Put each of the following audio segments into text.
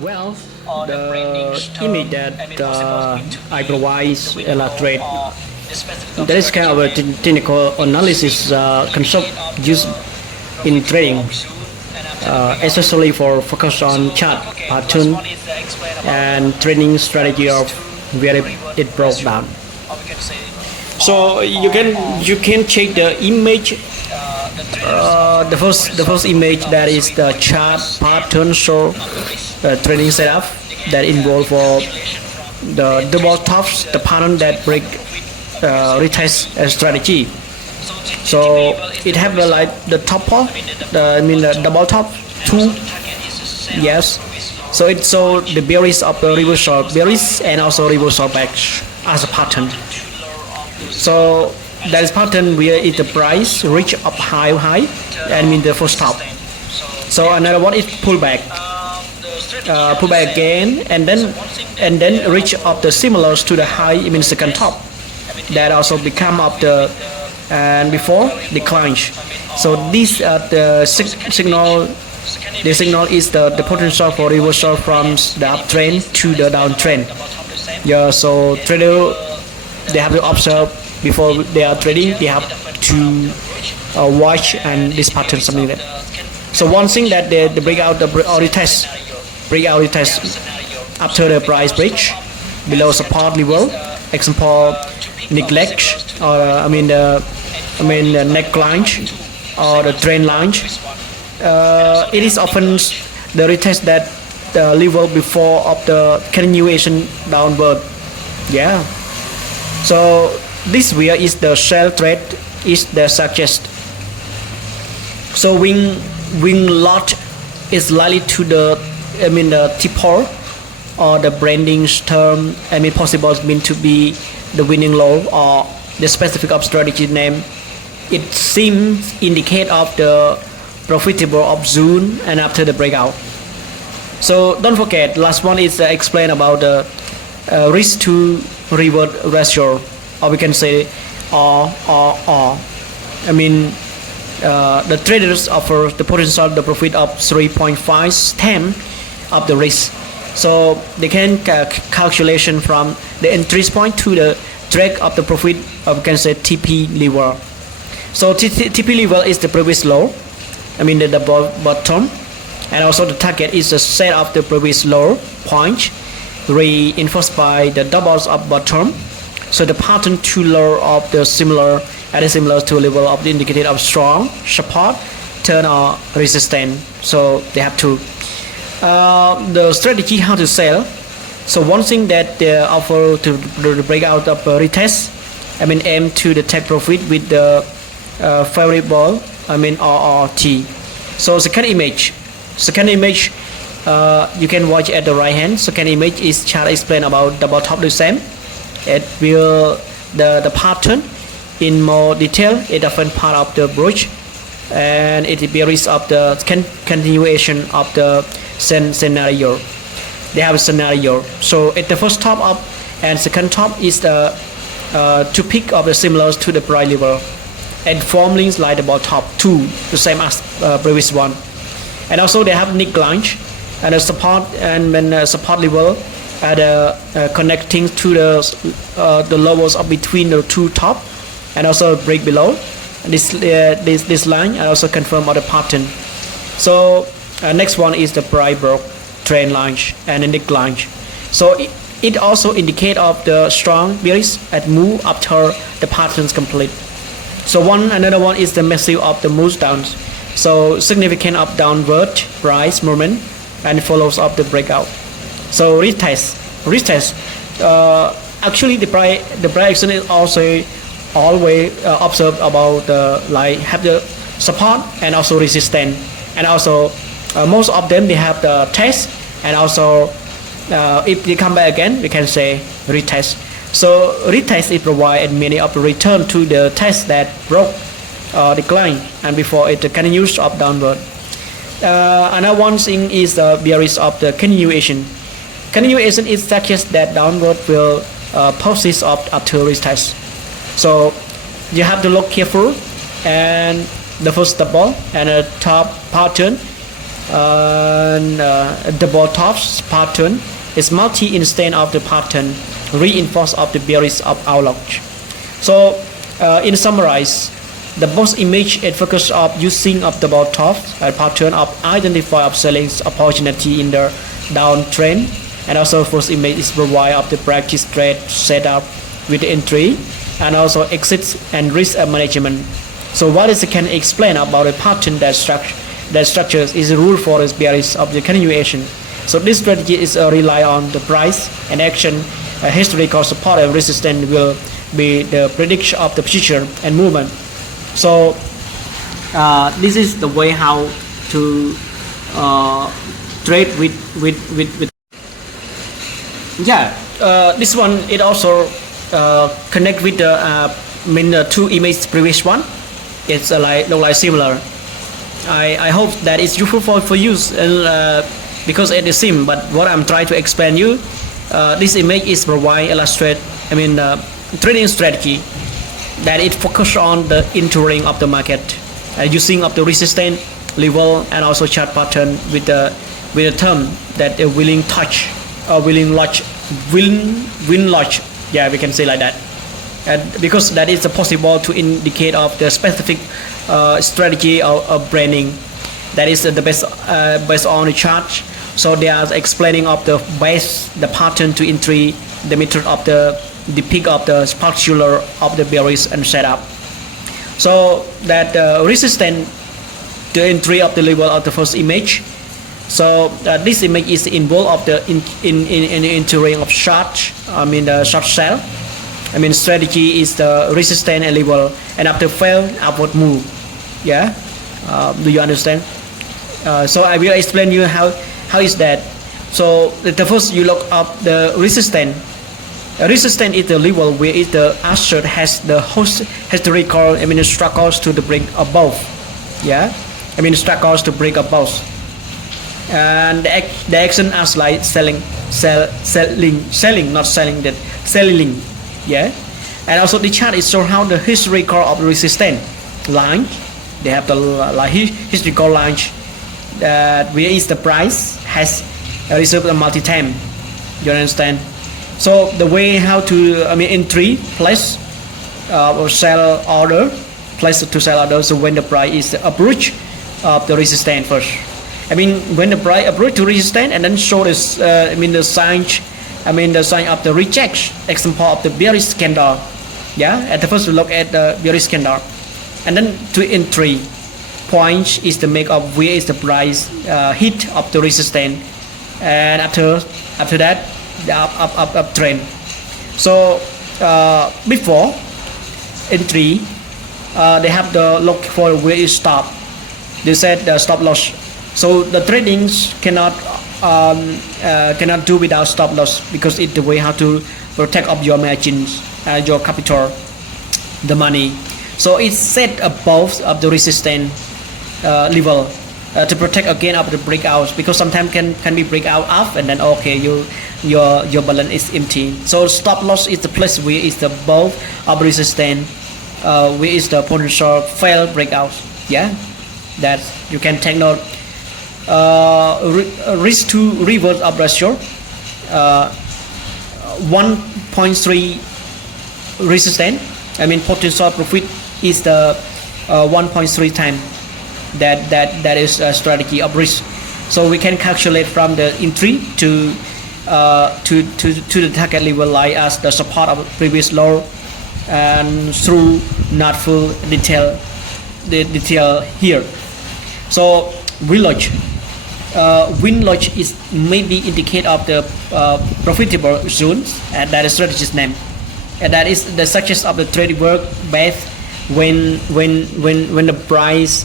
Well, the image that I provide illustrate there is kind of a technical analysis concept used in trading, especially for focus on chart pattern and trading strategy of where it broke down. So you can check the image. The first image that is the chart pattern show trading setup that involve for the double tops, the pattern that break retest strategy. So it have the like the top part, the double top two, yes. So it show the bearish of the reversal bearish and also reversal back as a pattern. So that is pattern where it the price reach up high and mean the first top. So another one is pull back again and then reach up the similars to the high, I mean second top. That also become up the and before decline. So these are the signal. The signal is the potential for reversal from the uptrend to the downtrend. Yeah, so trader they have to observe before they are trading. They have to watch and this pattern something like that. So one thing that they break out the break out the test after the price breach below support level. Example, neglect or the neck line or the trend line. It is often the retest that level before of the continuation downward. Yeah. So this where is the sell trade is the suggest. So wing lot is likely to the tipper or the branding term possible mean to be the winning low or the specific of strategy name. It seems indicate of the profitable of June and after the breakout. So don't forget, last one is explain about the risk to reward ratio, or we can say R. The traders offer the potential the profit of 3.5 times of the risk. So they can calculation from the entry point to the track of the profit, or we can say TP level. So TP level is the previous low, the bottom, and also the target is the set of the previous low point reinforced by the doubles of bottom. So the pattern to low of the similar to level of the indicator of strong support, turn or resistance. So they have to the strategy how to sell. So one thing that they offer to the breakout of retest, aim to the take profit with the variable, RRT. So second image, you can watch at the right hand. Second image is chart explain about double top the same. It will the pattern in more detail. It often part of the bridge, and it varies of the continuation of the scenario. They have a scenario. So at the first top up and second top is the to pick of the similars to the price level, and form links like the top two, the same as previous one. And also they have nick line and a support and when support level at connecting to the levels of between the two top, and also break below this line, and also confirm other pattern. So next one is the price broke trend line and the nick line. So it also indicate of the strong bearish at move after the patterns complete. So another one is the massive of the moves down. So significant of downward price movement and follows up the breakout. So retest. Actually the price action is also always observed about the have the support and also resistance, and also most of them they have the test, and also if they come back again we can say retest. So retest it provide many of the return to the test that broke decline and before it continues up downward. Another one thing is the bearish of the continuation. Continuation is suggest that downward will persist up after retest. So you have to look careful, and the first double and a top pattern and the Bottov's pattern is multi instead of the pattern reinforced of the bearish of outlook. So in summarize, the both image it focus of using of the Botov pattern of identify of selling opportunity in the downtrend, and also first image is provide of the practice trade setup with the entry and also exits and risk management. So what is can explain about a pattern that structures is a rule for the bearish of the continuation. So this strategy is rely on the price and action. Historical support and resistance will be the prediction of the future and movement. So this is the way how to trade with yeah. This one it also connect with the two images previous one. It's look like similar. I hope that it's useful for you and because it is sim. But what I'm trying to explain you, this image is provide illustrate. Trading strategy that it focus on the entering of the market using of the resistance level and also chart pattern with the term that a willing touch or willing lodge win lodge, yeah, we can say like that. And because that is possible to indicate of the specific strategy of branding that is the best based on the chart. So they are explaining of the base the pattern to entry, the method of the peak of the particular of the bearish and setup. So that resistance the entry of the level of the first image. So this image is involved of the in entering of short, the short sell. Strategy is the resistance and level, and after fail upward move. Yeah, do you understand? So I will explain you how is that. So the first you look up the resistance. Resistance is the level where the asset has the historical struggles to the break above. Yeah, struggles to break above. And the action as like selling, not selling, that selling. Yeah, and also the chart is show how the historical of the resistance line. They have the historical line that where is the price has reserved a multi-time. You understand? So the way how to entry place or sell order, place to sell order. So when the price is approach of the resistance first. When the price approach to resistance and then show this the sign. The sign of the rejection, example of the bearish candle. Yeah, at the first we look at the bearish candle, and then to entry point is the make of where is the price hit of the resistance, and after that the up trend. So before entry, they have the look for where is stop. They said the stop loss. So the tradings cannot do without stop loss because it's the way how to protect of your margins, your capital, the money. So it's set above of the resistance level to protect again of the breakouts, because sometimes can be breakout up and then okay your balance is empty. So stop loss is the place where is the above of resistance, where is the potential fail breakouts. Yeah, that you can take note. Risk to reverse up ratio 1.3 resistance. Potential profit is the 1.3 times that is a strategy of risk. So we can calculate from the entry to the target level like as the support of previous low, and through not full detail here. So win lodge is maybe indicate of the profitable zones, and that is strategy's name, and that is the success of the trade work best when the price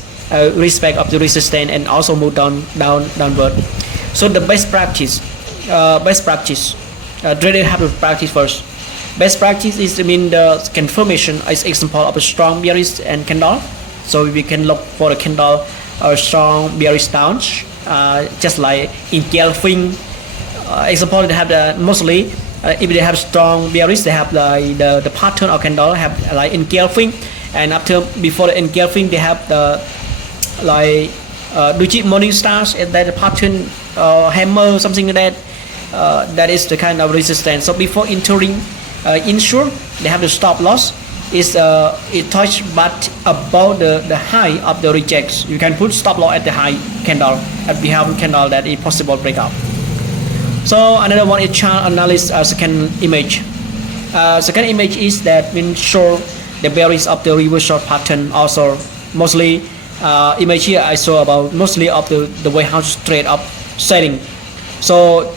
respect of the resistance and also move downward. So the best practice trader have to practice first. Best practice is the confirmation as example of a strong bearish and candle. So we can look for a candle or strong bearish down, just like engulfing. Example, they have the mostly if they have strong bearish, they have the pattern of candle have like engulfing, and before the engulfing they have the Doji morning stars and that pattern hammer something like that. That is the kind of resistance. So before entering insure, they have the stop loss is it touch but above the high of the rejects. You can put stop loss at the high candle at behind candle that is possible breakout. So another one is chart analysis. Second image. Second image is that means show the bearish of the reversal pattern. Also mostly image here I saw about mostly of the way how to trade up selling. So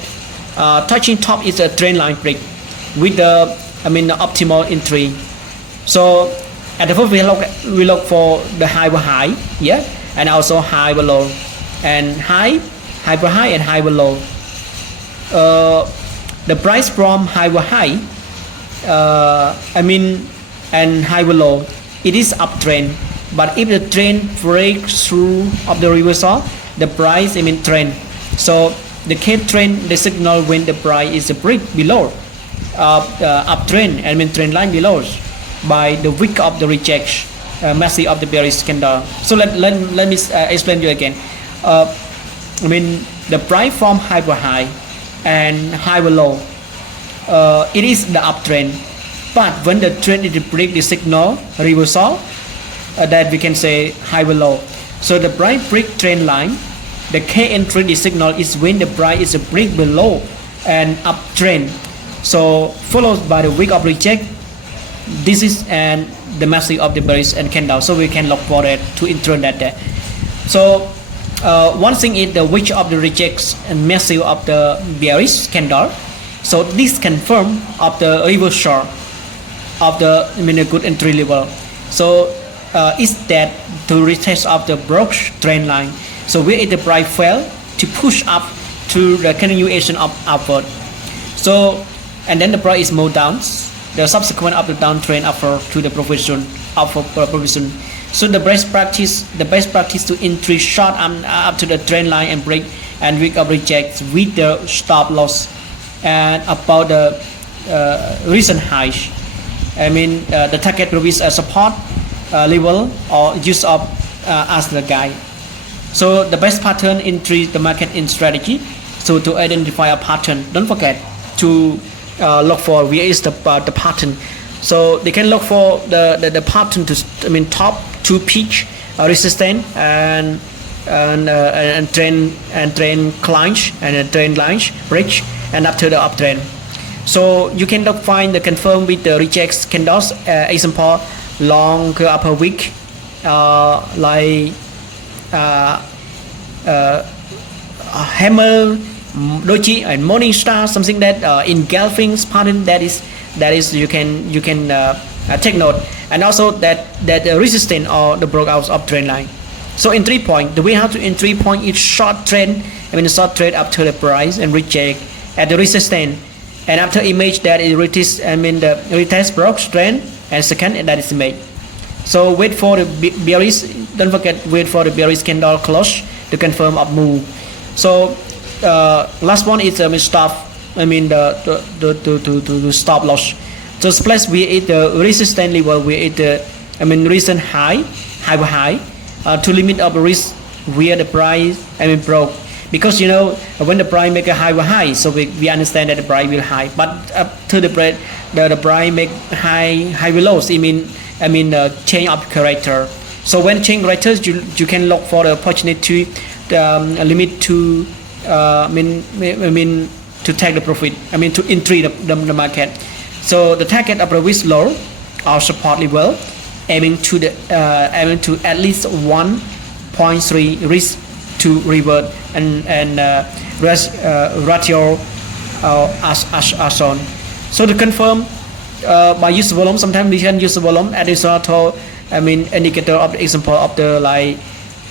touching top is a trend line break with the the optimal entry. So at the first we look for the high over high, yeah, and also high below, and high over high and high below. The price from high over high, and high below, it is uptrend. But if the trend breaks through of the reversal, the price trend. So the K trend, the signal when the price is a break below uptrend trend line below by the wick of the rejection, massive of the bearish candle. So let me explain you again. The price from high over high and high below, it is the uptrend. But when the trend is break the signal reversal, that we can say high below. So the price break trend line, the K entry the signal is when the price is a break below and uptrend. So followed by the wick of reject. This is and the massive of the bearish and candle. So we can look for that to enter that there. So one thing is the wick of the rejects and massive of the bearish candle. So this confirm of the reversal of the a good entry level. So is that to retest of the broke trend line. So where the price fell to push up to the continuation of upward. So and then the price is moved down. The subsequent of the downtrend after to the provision upward provision. So the best practice to entry short up to the trend line and break and wick of reject with the stop loss and about the recent highs. The target provides a support level or use of as the guide. So the best pattern entry the market in strategy. So to identify a pattern, don't forget to look for where is the pattern. So they can look for the pattern to top to peak resistance and trend clinch and a trend line break and after the uptrend. So you can find the confirm with the rejects candles. Example long upper wick like hammer, doji and morning star, something that engulfing pattern that is you can take note, and also that resistance or the breakout of trend line. So in 3 point, the way how to in 3 point is short trend, short trade up to the price and reject at the resistance, and after image that is retest, the retest broke trend, and second and that is made. So wait for the bearish. Don't forget wait for the bearish candle close to confirm up move. So last one is stop. The stop loss. So place we at the resistance level. We at the recent high to limit of risk where the price broke. Because when the price make a high, so we understand that the price will high. But up to the price make high lows. Change of character. So when change characters, you can look for the opportunity limit to to take the profit. To entry the market. So the target of the risk low or support level, aiming to at least 1.3 risk to revert and ratio as on. So to confirm by use volume, sometimes we can use volume as a indicator of the example of the like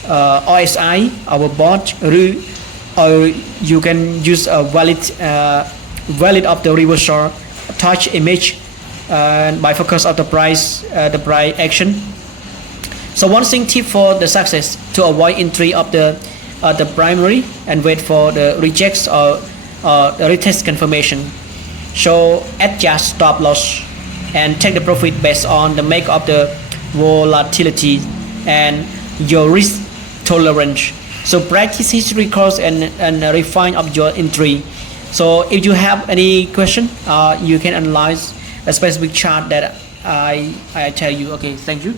OSI, our bot, or you can use a valid of the reversal touch image by focus of the price action. So one thing tip for the success to avoid entry of the primary and wait for the rejects or the retest confirmation. So adjust stop loss and take the profit based on the make of the volatility and your risk tolerance. So practice history course and refine of your entry. So if you have any question, you can analyze a specific chart that I tell you. Okay, thank you.